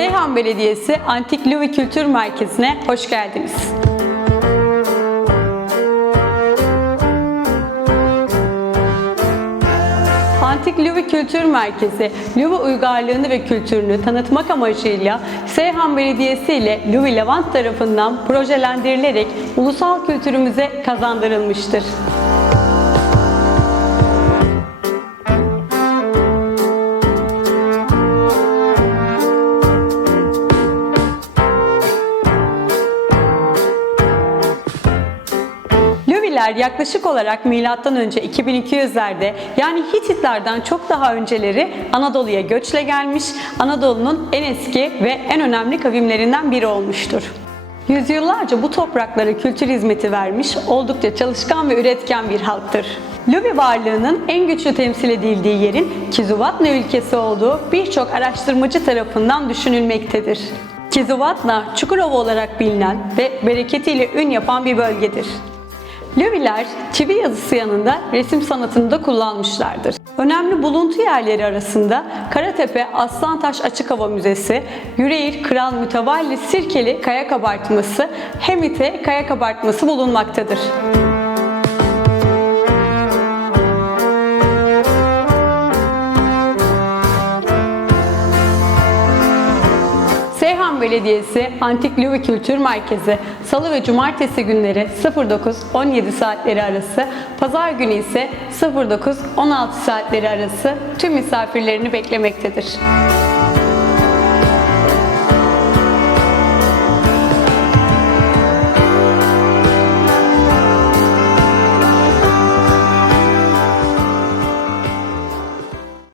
Seyhan Belediyesi Antik Louis Kültür Merkezi'ne hoş geldiniz. Antik Louis Kültür Merkezi, Louis uygarlığını ve kültürünü tanıtmak amacıyla Seyhan Belediyesi ile Louis Levant tarafından projelendirilerek ulusal kültürümüze kazandırılmıştır. Löviler yaklaşık olarak M.Ö. 2200'lerde yani Hititlerden çok daha önceleri Anadolu'ya göçle gelmiş, Anadolu'nun en eski ve en önemli kavimlerinden biri olmuştur. Yüzyıllarca bu topraklara kültür hizmeti vermiş, oldukça çalışkan ve üretken bir halktır. Lövi varlığının en güçlü temsil edildiği yerin Kizuvatna ülkesi olduğu birçok araştırmacı tarafından düşünülmektedir. Kizuvatna, Çukurova olarak bilinen ve bereketiyle ün yapan bir bölgedir. Löviler çivi yazısı yanında resim sanatını da kullanmışlardır. Önemli buluntu yerleri arasında Karatepe Aslantaş Açık Hava Müzesi, Yüreğir Kral Mütevalli Sirkeli Kaya Kabartması, Hemite Kaya Kabartması bulunmaktadır. Belediyesi Antik Louis Kültür Merkezi Salı ve Cumartesi günleri 09-17 saatleri arası, Pazar günü ise 09-16 saatleri arası tüm misafirlerini beklemektedir.